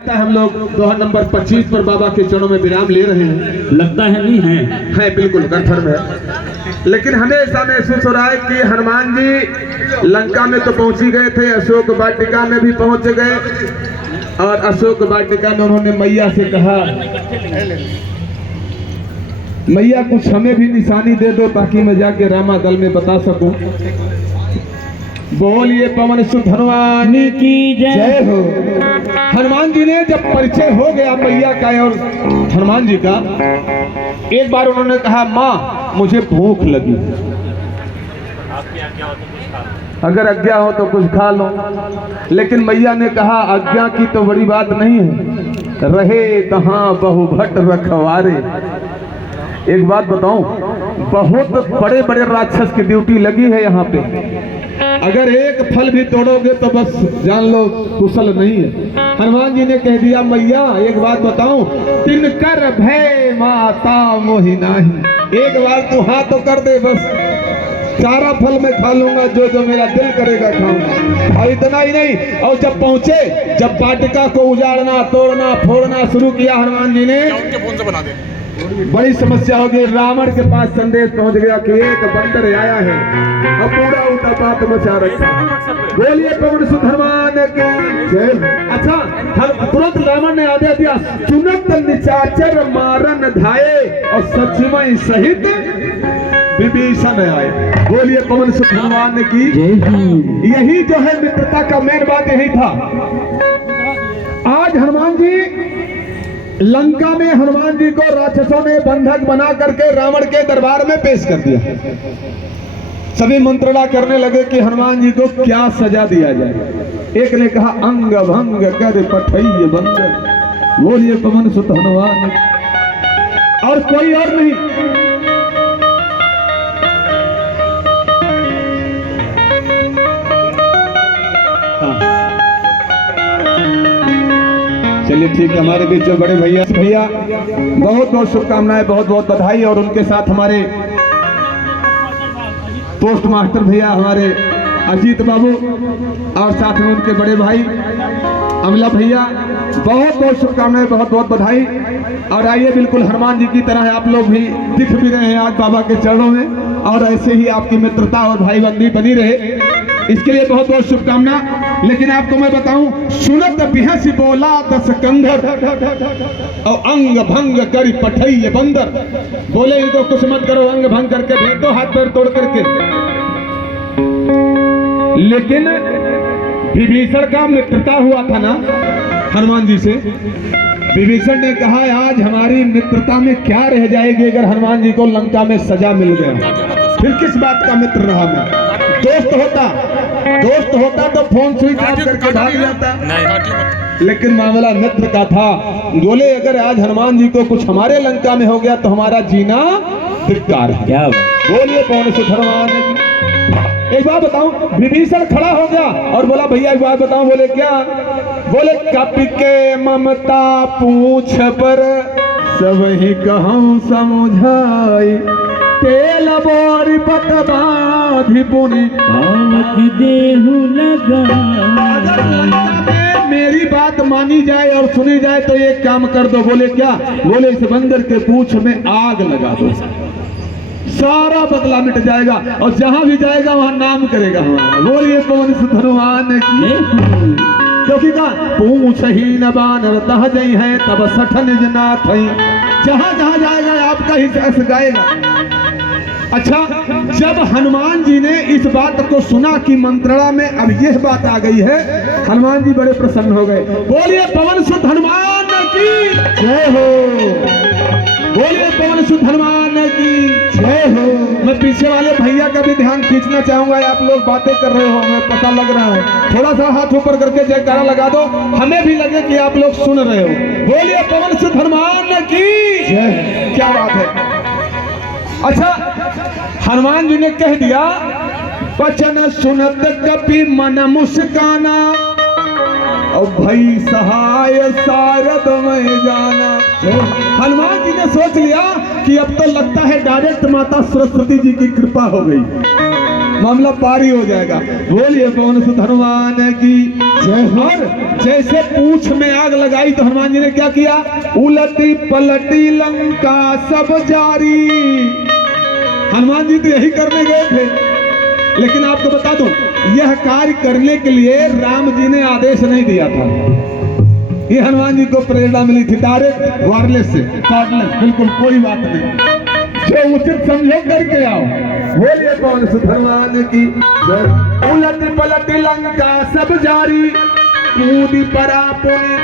हम लोग दोहा नंबर 25 पर बाबा के चरणों में विराम ले रहे हैं। लगता है नहीं है बिल्कुल कंफर्म है। लेकिन हमें ऐसा महसूस हो रहा है कि हनुमान जी लंका में तो पहुंच ही गए थे, अशोक वाटिका में भी पहुंच गए और अशोक वाटिका में उन्होंने मैया से कहा, मैया कुछ हमें भी निशानी दे दो ताकि मैं जाके रामा दल में बता सकूं। बोलिए पवन सुत हनुमान की जय हो। हनुमान जी ने जब परिचय हो गया मैया का और हनुमान जी का, एक बार उन्होंने कहा, माँ मुझे भूख लगी, अगर आज्ञा हो तो कुछ खा लो। लेकिन मैया ने कहा, आज्ञा की तो बड़ी बात नहीं है, रहे तहाँ बहुभट रखवारे। एक बात बताऊं, बहुत बड़े बड़े राक्षस की ड्यूटी लगी है यहाँ पे, अगर एक फल भी तोड़ोगे तो बस जान लो कुशल नहीं है। हनुमान जी ने कह दिया, मैया एक बात बताऊं, तिनकर भय माता मोहि नाही। एक बार तू हाथ तो कर दे, बस सारा फल मैं खा लूंगा, जो जो मेरा दिल करेगा खाऊंगा। और इतना ही नहीं, और जब पहुंचे, जब वाटिका को उजाड़ना तोड़ना फोड़ना शुरू किया हनुमान जी ने, बड़ी समस्या हो गई। रावण के पास संदेश पहुंच गया कि एक बंदर आया है और पूरा उत्पात मचा रखा। बोलिए पवन सुत हनुमान की जय। अच्छा, तुरंत रावण ने आदेश दिया, चुनत निचाचर मारन धाये और सचिमय सहित विभीषण आए। बोलिए पवन सुत हनुमान की जय। यही जो है मित्रता का मेन बात यही था। आज हनुमान जी लंका में, हनुमान जी को राक्षसों ने बंधक बना करके रावण के दरबार में पेश कर दिया। सभी मंत्रणा करने लगे कि हनुमान जी को क्या सजा दिया जाए। एक ने कहा, अंग भंग कर पठैय बंदर। बोलिए पवन सुत हनुमान। और कोई और नहीं, चलिए ठीक है। हमारे बीच जो बड़े भैया बहुत बहुत शुभकामनाएं, बहुत बहुत बधाई। और उनके साथ हमारे पोस्ट मास्टर भैया हमारे अजीत बाबू और साथ में उनके बड़े भाई अमला भैया, बहुत बहुत शुभकामनाएं, बहुत बहुत बधाई। और आइए, बिल्कुल हनुमान जी की तरह आप लोग भी दिख भी रहे हैं आज बाबा के चरणों में, और ऐसे ही आपकी मित्रता और भाईबंदी बनी रहे, इसके लिए बहुत बहुत शुभकामना। लेकिन आपको मैं बताऊं, सुनत बिहस बोला दस कंधर और अंग भंग करी पठैय बंदर। बोले इनको कुछ मत करो, अंग भंग करके भेज दो, हाथ पैर तोड़ करके। लेकिन विभीषण का मित्रता हुआ था ना हनुमान जी से। विभीषण ने कहा, आज हमारी मित्रता में क्या रह जाएगी अगर हनुमान जी को लंका में सजा मिल गया, फिर किस बात का मित्र रहा मैं। दोस्त होता तो फोन स्विच ऑफ करके भाग जाता, लेकिन मामला मित्र का था। बोले अगर आज हनुमान जी को कुछ हमारे लंका में हो गया तो हमारा जीना धिक्कार है। क्या बोलिए पवन सुत हनुमान। एक बात बताऊं, विभीषण खड़ा हो गया और बोला, भैया एक बात बताऊं। बोले क्या? बोले, कपि के ममता पूछ पर सब ही कहूं समझाई, तेल बोरी पतबाधि पुनि देहु लगा। अगर लंका में मेरी बात मानी जाए और सुनी जाए तो एक काम कर दो। बोले क्या? बोले इस बंदर के पूंछ में आग लगा दो, सारा बदला मिट जाएगा और जहां भी जाएगा वहां नाम करेगा हमारा। बोलिए पवन सुत हनुमान की। क्योंकि कहा, पूछ ही न बानर तह जई है तब सठन जनाथ है। जहां जहां जाएगा आपका ही जस गाएगा। अच्छा, जब हनुमान जी ने इस बात को सुना कि मंत्रणा में अब यह बात आ गई है, हनुमान जी बड़े प्रसन्न हो गए। बोलिए पवन सुत हनुमान की जय हो। बोलिए पवन सुत हनुमान की जय हो। मैं पीछे वाले भैया का भी ध्यान खींचना चाहूंगा। आप लोग बातें कर रहे हो, हमें पता लग रहा है, थोड़ा सा हाथ ऊपर करके जयकारा लगा दो, हमें भी लगे कि आप लोग सुन रहे हो। बोलिए पवन सुत हनुमान की जय। क्या बात है। अच्छा, हनुमान जी ने कह दिया, वचन सुनत कपि मन मुस्काना और भई सहाय सारद में जाना। हनुमान जी ने सोच लिया कि अब तो लगता है डायरेक्ट माता सरस्वती जी की कृपा हो गई। मामला पारी हो जाएगा। बोलिए पवन सुत हनुमान की जय। और जैसे पूंछ में आग लगाई तो हनुमान जी ने क्या किया, उलटी पलटी लंका सब जारी। हनुमान जी तो यही करने गए थे, लेकिन आपको बता दूं यह कार्य करने के लिए राम जी ने आदेश नहीं दिया था। ये हनुमान जी को प्रेरणा मिली थी डायरेक्ट वायरलेस से, कॉर्डलेस, बिल्कुल कोई बात नहीं, जो उचित समझो करके आओ। बोलिए पवन सुत हनुमान की जय। उलट पलट लंका सब जारी, कूदी परा पुनि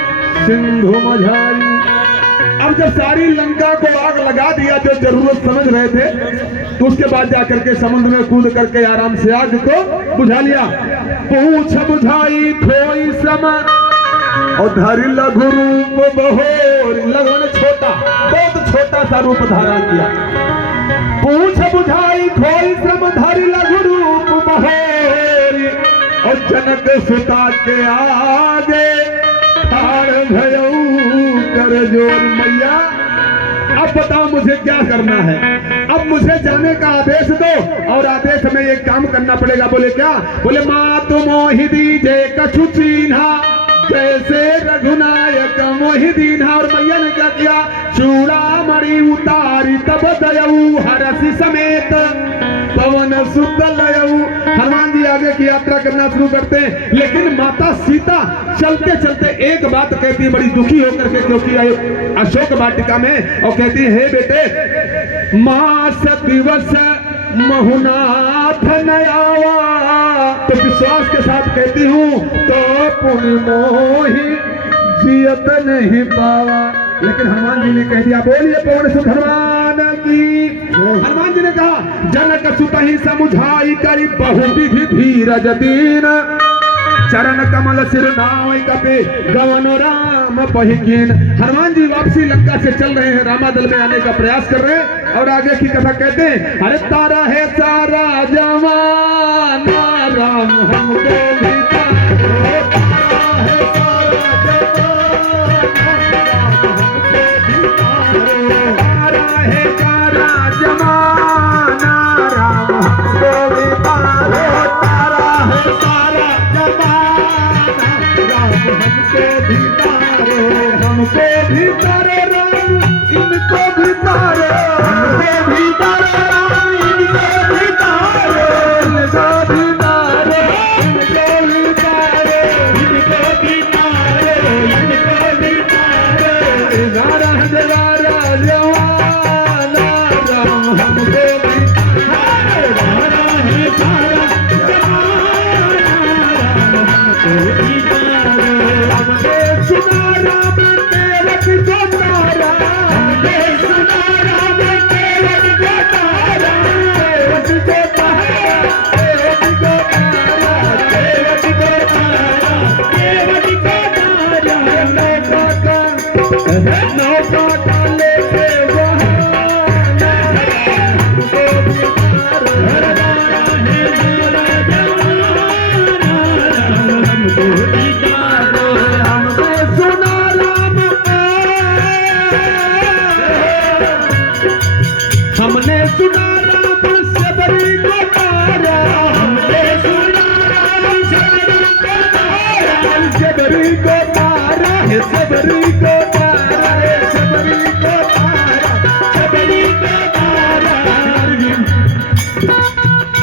सिंधु मझारी। अब जब सारी लंका को आग लगा दिया जो जरूरत समझ रहे थे, तो उसके बाद जाकर के समुद्र में कूद करके आराम से आग को बुझा लिया। पूछ बुझाई खोई सम और धरि लघु रूप बहोर। लघु ने छोटा, बहुत छोटा सा रूप धारण किया। पूछ बुझाई खोई सम धरि लघु रूप बहोर, और जनक सुता के आगे ठाड़ भयऊ कर जोर। मैया अब बताओ मुझे क्या करना है, अब मुझे जाने का आदेश दो, और आदेश में एक काम करना पड़ेगा। बोले क्या, बोले मातु मोहि दीजे कछु चीन्हा, जैसे रघुनायक मोहि दीन्हा। और मैया ने क्या किया, चूड़ा मणि उतारी तब दयऊ हरसी समेत पवन सुत लयऊ। हनुमान जी आगे की यात्रा करना शुरू करते हैं, लेकिन माता सीता चलते चलते एक बात कहती है बड़ी दुखी होकर के, क्योंकि अशोक वाटिका में, और कहती है, हे बेटे मास दिवस महुनाथ नयावा। तो विश्वास के साथ कहती हूँ तो पुण्य मोहि जियत नहीं पावा। लेकिन हनुमान जी ने कह दिया। बोलिए पवन सुत हनुमान की। हनुमान जी ने कहा, जनक सुत ही समुझाई करी बहु विधि धीरज दीन, चरण कमल सिर नाव कपे गवन राम पहिकीन। हनुमान जी वापसी लंका से चल रहे हैं, रामादल में आने का प्रयास कर रहे हैं, और आगे की कथा कहते हैं, अरे तारा है सारा जमाना राम हमको भी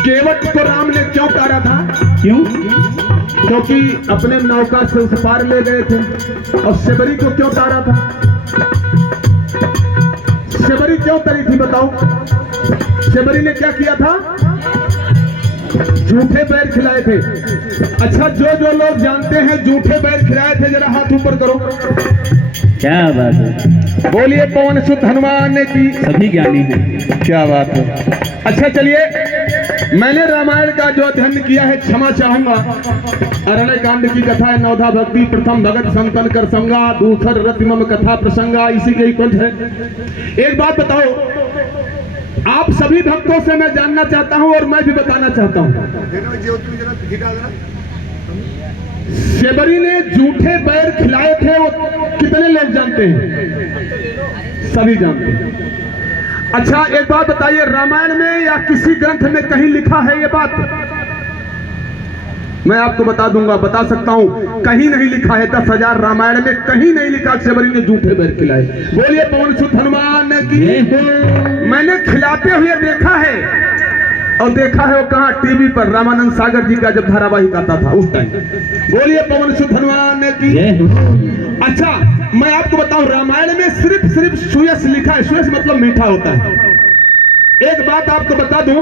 केवट को राम ने क्यों तारा था? क्यों? क्योंकि अपने नौका से उस पार ले गए थे। और शबरी को क्यों तारा था? शबरी क्यों तरी थी बताओ? शबरी ने क्या किया था? झूठे बैर खिलाए थे। अच्छा, जो लोग जानते हैं झूठे बैर खिलाए थे, जरा हाथ ऊपर करो। क्या बात है? बोलिए पवन सुत हनुमान की। सभी ज्ञानी हैं। क्या बात है। अच्छा चलिए, मैंने रामायण का जो अध्ययन किया है क्षमा चाहूंगा। अरण्य कांड की कथा है, नौधा भक्ति प्रथम भगत संतन कर संगा, दूसर रतिमम कथा प्रसंगा, इसी के ही पंच है। एक बात बताओ, आप सभी भक्तों से मैं जानना चाहता हूं और मैं भी बताना चाहता हूं, शबरी ने झूठे बैर खिलाए थे वो कितने लोग जानते हैं? सभी जानते हैं। अच्छा एक बात बताइए, रामायण में या किसी ग्रंथ में कहीं लिखा है ये बात? मैं आपको बता दूंगा, बता सकता हूं, कहीं नहीं लिखा है। 10,000 रामायण में कहीं नहीं लिखा शबरी ने झूठे बैर खिलाए। बोलिए पवन सुत हनुमान की। मैंने खिलाते हुए देखा है, और देखा है वो कहां? टीवी पर रामानंद सागर जी का जब धारावाहिक आता था उस टाइम। बोलिए पवन सुत हनुमान की। अच्छा मैं आपको बताऊं, रामायण में सिर्फ सुयस लिखा है। सुयस मतलब मीठा होता है। एक बात आपको बता दूं,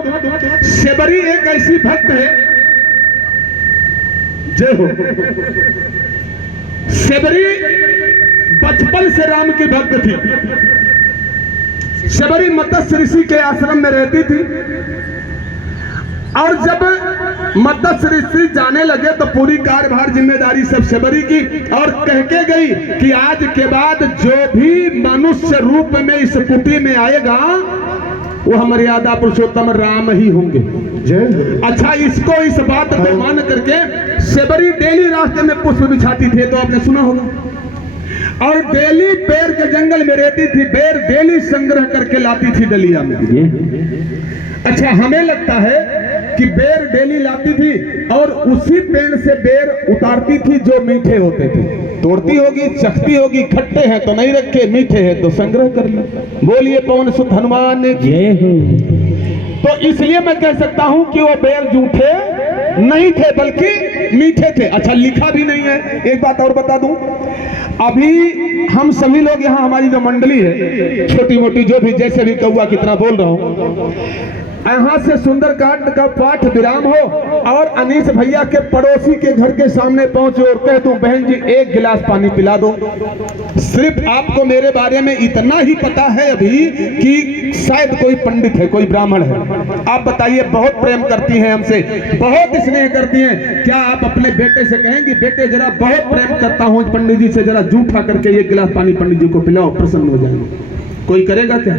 शबरी एक ऐसी भक्त है, जय हो, शबरी बचपन से राम की भक्त थी। शबरी मत्स्य ऋषि के आश्रम में रहती थी, और जब मत्स्य ऋषि जाने लगे तो पूरी कार्यभार जिम्मेदारी सब शबरी की, और कह के गई कि आज के बाद जो भी मनुष्य रूप में इस कुटी में आएगा वो मर्यादा पुरुषोत्तम राम ही होंगे। अच्छा इसको, इस बात को मान करके शबरी डेली रास्ते में पुष्प बिछाती थी, तो आपने सुना होगा, और डेली बेर के जंगल में रहती थी, बेर डेली संग्रह करके लाती थी डलिया में। अच्छा हमें लगता है कि बेर डेली लाती थी और उसी पेड़ से बेर उतारती थी जो मीठे होते थे। तोड़ती होगी, चखती होगी, खट्टे हैं तो नहीं रखे, मीठे हैं तो संग्रह कर ली। बोलिए पवन सुत हनुमान की। तो इसलिए मैं कह सकता हूं कि वो बेर झूठे नहीं थे बल्कि मीठे थे। अच्छा लिखा भी नहीं है। एक बात और बता दूं, अभी हम सभी लोग यहाँ, हमारी जो मंडली है छोटी मोटी, जो भी जैसे भी कौआ कितना बोल रहा हूं, यहाँ से सुंदरकांड का पाठ विराम हो और अनीस भैया के पड़ोसी के घर के सामने पहुंचे और कह दूं बहन जी एक गिलास पानी पिला दो। सिर्फ आपको मेरे बारे में इतना ही पता है अभी कि शायद कोई पंडित है, कोई ब्राह्मण है। आप बताइए, बहुत प्रेम करती हैं हमसे, बहुत स्नेह करती हैं, क्या आप अपने बेटे से कहेंगे बेटे जरा बहुत प्रेम करता हूं पंडित जी से, जरा जूठा करके एक गिलास पानी पंडित जी को पिलाओ, प्रसन्न हो जाएंगे? कोई करेगा क्या?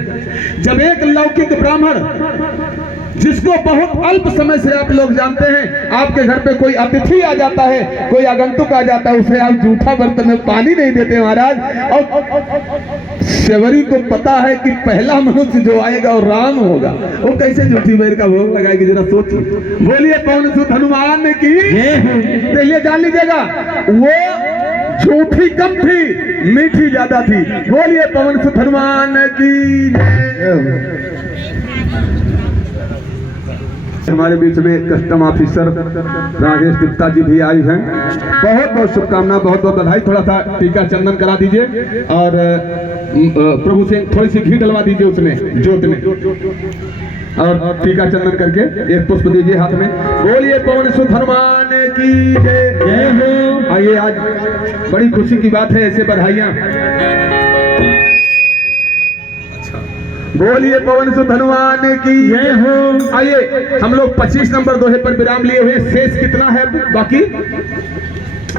जब एक लौकिक ब्राह्मण जिसको बहुत अल्प समय से आप लोग जानते हैं, आपके घर पे कोई अतिथि आ जाता है, कोई आगंतुक आ जाता है, उसे आप जूठा बर्तन में पानी नहीं देते महाराज। और शबरी को पता है कि पहला मनुष्य जो आएगा वो राम होगा, वो कैसे जूठी बेर का भोग लगाएगी, जरा सोचिए। बोलिए पवन सुत हनुमान की। तो ये जान लीजिएगा, वो झूठी कम थी, मीठी ज्यादा थी। बोलिए पवन सुत हनुमान की। हमारे बीच में कस्टम ऑफिसर राजेश गुप्ता जी भी आई हैं, बहुत बहुत शुभकामना, बहुत बहुत बधाई। थोड़ा सा टीका चंदन करा दीजिए और प्रभु से थोड़ी सी घी डलवा दीजिए उसमें जोत में, और टीका चंदन करके एक पुष्प दीजिए हाथ में। बोलिए पवन सुत हनुमान की जय हो। आइए, आज बड़ी खुशी की बात है, ऐसे बधाइयाँ। बोलिए पवन सुत हनुमान की जय हो। आइए, हम लोग 25 नंबर दोहे पर विराम लिए हुए, शेष कितना है बाकी?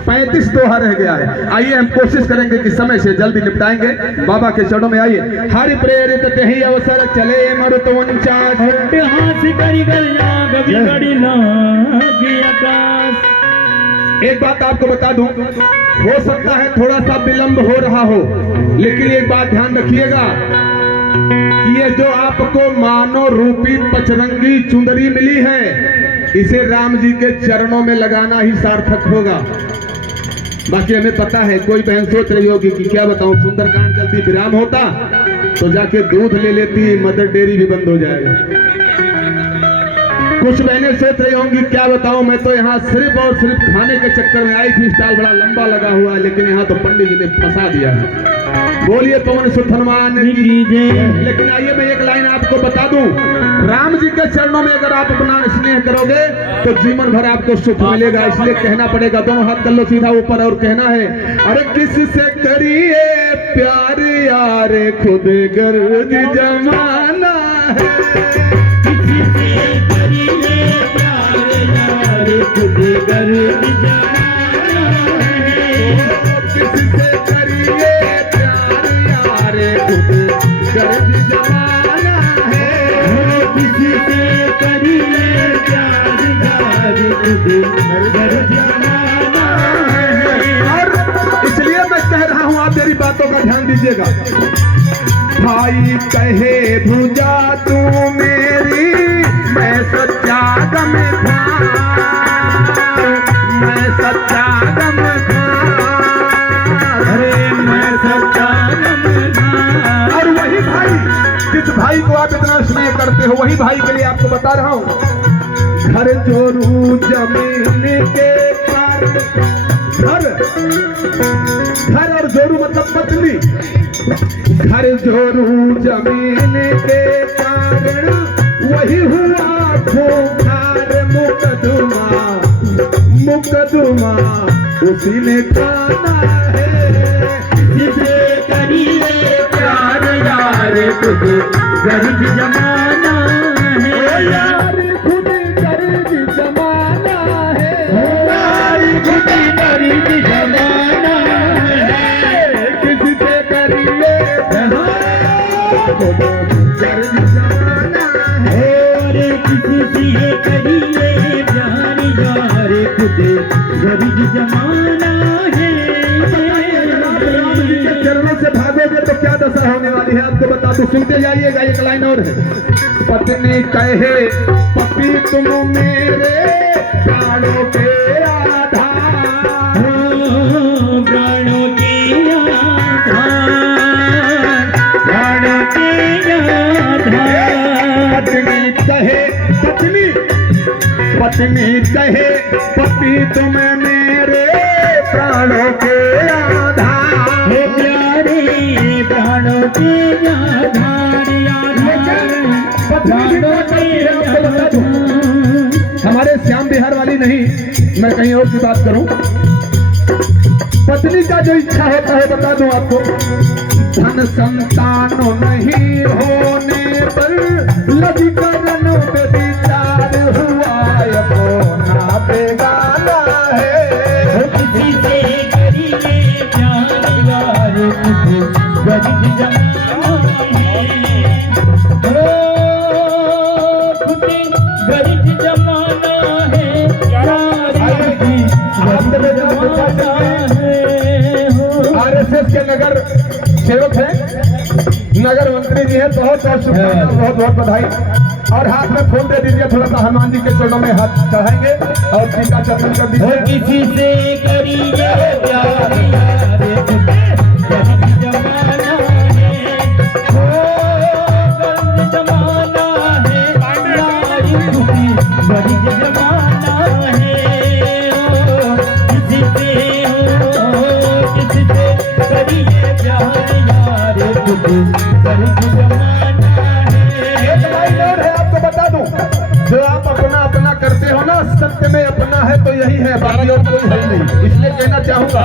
35 दोहा रह गया है। आइए हम कोशिश करेंगे कि समय से जल्दी निपटाएंगे। बाबा के चरणों में आइए। हरि प्रेरित तेहि अवसर चले मरुत उनचास, एक बात आपको बता दूं, हो सकता है थोड़ा सा विलंब हो रहा हो, लेकिन एक बात ध्यान रखिएगा कि ये जो आपको मानो रूपी पचरंगी चुंदरी मिली है, इसे राम जी के चरणों में लगाना ही सार्थक होगा। बाकी हमें पता है, कोई बहन सोच रही होगी कि क्या बताऊं, सुंदरकांड जल्दी विराम होता तो जाके दूध ले लेती, मदर डेयरी भी बंद हो जाएगा। कुछ बहनें सोच रही होंगी क्या बताऊं, मैं तो यहाँ सिर्फ और सिर्फ खाने के चक्कर में आई थी, स्टॉल बड़ा लंबा लगा हुआ है, लेकिन यहाँ तो पंडित जी ने फंसा दिया है। बोलिए पवन सुत हनुमान की जय। लेकिन आइए मैं एक लाइन आपको बता दूं, राम जी के चरणों में अगर आप अपना स्नेह करोगे तो जीवन भर आपको सुख मिलेगा। इसलिए कहना पड़ेगा, दोनों हाथ कर लो सीधा ऊपर और कहना है, अरे किससे करिए प्यार यार खुद गर्ज जमाना है, किससे करिए प्यार यार खुद गर्ज जमाना है, किससे करिए गर्ज जमाना है, किसी से करिए प्यार यार खुद गर्ज जमाना है। और इसलिए मैं कह रहा हूं, आप मेरी बातों का ध्यान दीजिएगा। भाई कहे भुजा तू मेरी, मैं सच्चा गम था, मैं सच्चा गम था, अरे मैं सच्चा गम था। और वही भाई, जिस भाई को आप इतना स्नेह करते हो, वही भाई के लिए आपको बता रहा हूँ, घर जोरू जमीन के कारण, घर और जोरू मतलब पत्नी, घर जोरू जमीन के कारण वही हुआ खूंखार मुकदमा, मुकदमा उसी ने खाना है, जिसे करिए प्यार यार खुद गर्ज जमाना है, यार खुद गर्ज जमाना है, यार खुद गर्ज जमाना है, किससे करिए खुद गर्ज जमाना है, और किसी से करिए प्यार यार खुद गर्ज जमाना है। राम जी के चरणों से भागोगे तो क्या दशा होने वाली है आपको बता दूं, सुनते जाइएगा। एक लाइन और है, पत्नी कहे पति तुम मेरे प्राणों के आधार, प्राणों के आधार, प्राणों के आधार, पत्नी कहे पत्नी, पत्नी कहे पति तुम मेरे प्राणों के आधार, हे प्यारे प्राणों के आधार, आधार, प्राणों के आधार। हमारे श्याम बिहार वाली नहीं, मैं कहीं और की बात करूं। पत्नी का जो इच्छा होता है बता दूं आपको, धन संतान नहीं होने पर लजकरन पे विचार हुआ, अपना बेगाना है, किसी से करिए प्यार यार खुद गर्ज जमाना है, खुद गर्ज जमाना है, यार खुद गर्ज जमाना है। आरएसएस के नगर सेवक हैं, नगर मंत्री जी हैं, बहुत बहुत शुभकामनाएं, बहुत बहुत बधाई। और हाथ में फोन दे दीजिए, थोड़ा सा हनुमान जी के चरणों में हाथ चढ़ाएंगे और टीका चंदन कर दीजिए। किसी से करिए प्यार यार खुद गर्ज जमाना है, गर्ज जमाना है, यार खुद गर्ज जमाना है, किसी से करिए प्यार यार खुद गर्ज जमाना एक है। लाइन और है आपको बता दूं, जो आप अपना अपना करते हो ना, सत्य में अपना है तो यही है, बाकी और कोई है नहीं। इसलिए कहना चाहूंगा,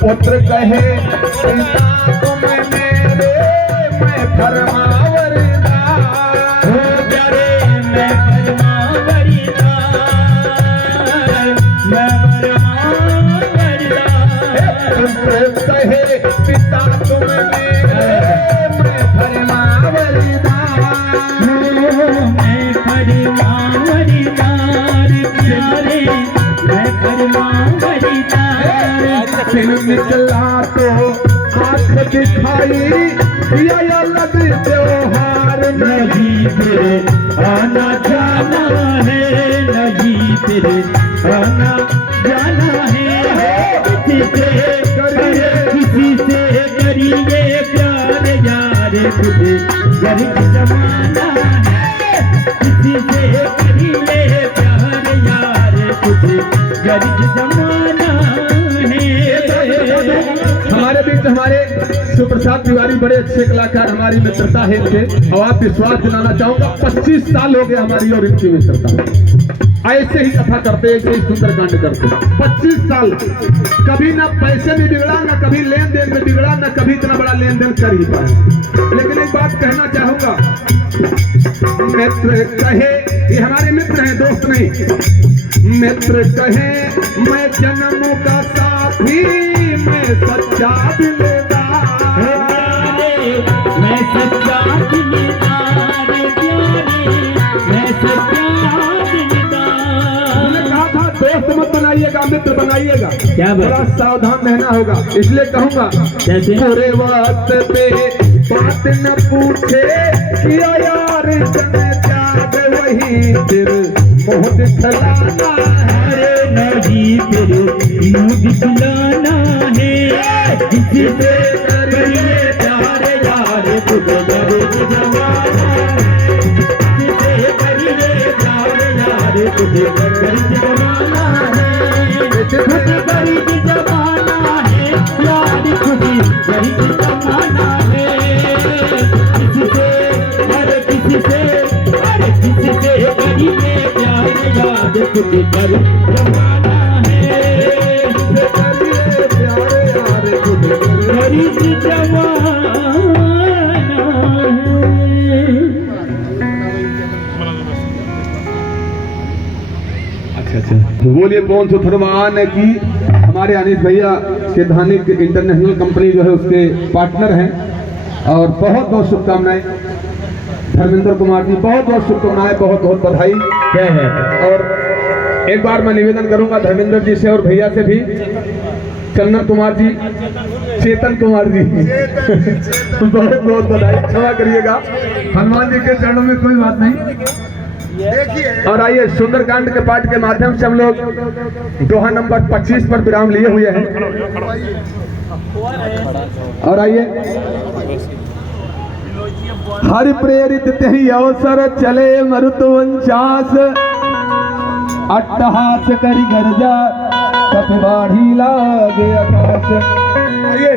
पुत्र कहे पिता तुम मेरे, मैं फरमावरदार, ओ प्यारे मैं फरमावरदार, मैं फरमावरदार, पुत्र कहे पिता तुम मेरे, मैं फरमावरदार, मैं फरमावरदार, प्यारे मैं फरमावरदार, दिन निकला तो आंख दिखाई, दिया अलग त्योहार नहीं तेरे आना जाना है, नहीं तेरे आना जाना है, किसी से करिए प्यार यार खुद गर्ज जमाना है, किसी से करिए प्यार यार खुद गर्ज जमाना है। हमारे बीच हमारे सुप्रसाद तिवारी बड़े अच्छे कलाकार, हमारी मित्रता है इनसे, और आप विश्वास दिलाना चाहूंगा, 25 साल हो गए हमारी और इनकी मित्रता। ऐसे ही कथा करते, ऐसे ही सुंदरकांड करते, 25 साल, कभी ना पैसे में बिगड़ा, ना कभी लेन देन में बिगड़ा, ना कभी इतना बड़ा लेन देन कर ही पाए। लेकिन एक बात कहना चाहूंगा, मित्र कहे, ये हमारे मित्र हैं, दोस्त नहीं, मित्र कहे मैं जन्मों का साथी, मैं सच्चा दिलदार, मैं सच्चा दिलदार, प्यारे मैं सच्चा दिलदार। मैंने कहा था दोस्त मत बनाइएगा, मित्र बनाइएगा, क्या बात? थोड़ा सावधान रहना होगा। इसलिए कहूंगा, कैसे? बुरे वक्त पे बात न पूछे किया यार जन त्याग वही फिर मोह दिखलाना अरे नहीं फिर यूं दिखलाना है जिससे करिए प्यार यार खुद गर्ज जमाना जिससे करिए प्यार यार खुद गर्ज जमाना है खुद गर्ज जमाना है यार खुद गर्ज जमाना है किससे करिए प्यार यार खुद गर्ज जमाना अच्छा बोलिए कौन सा फरमान है कि हमारे अनिश भैया सिद्धानिक इंटरनेशनल कंपनी जो है उसके पार्टनर हैं और बहुत बहुत शुभकामनाएं धर्मेंद्र कुमार जी, बहुत बहुत शुभकामनाएं, बहुत बहुत बधाई और एक बार मैं निवेदन करूंगा धर्मेंद्र जी से और भैया से भी, चंदन कुमार जी, चेतन कुमार जी बहुत बहुत बधाई, क्षमा करिएगा, हनुमान जी के चरणों में कोई बात नहीं। और आइए सुंदरकांड के पाठ के माध्यम से हम लोग दोहा नंबर 25 पर विराम लिए हुए हैं। और आइए हरि प्रेरित तेहि अवसर चले मरुतवंचास अट्टहास करि गर्जा कपि बाढ़ी लागे आकाश। आइए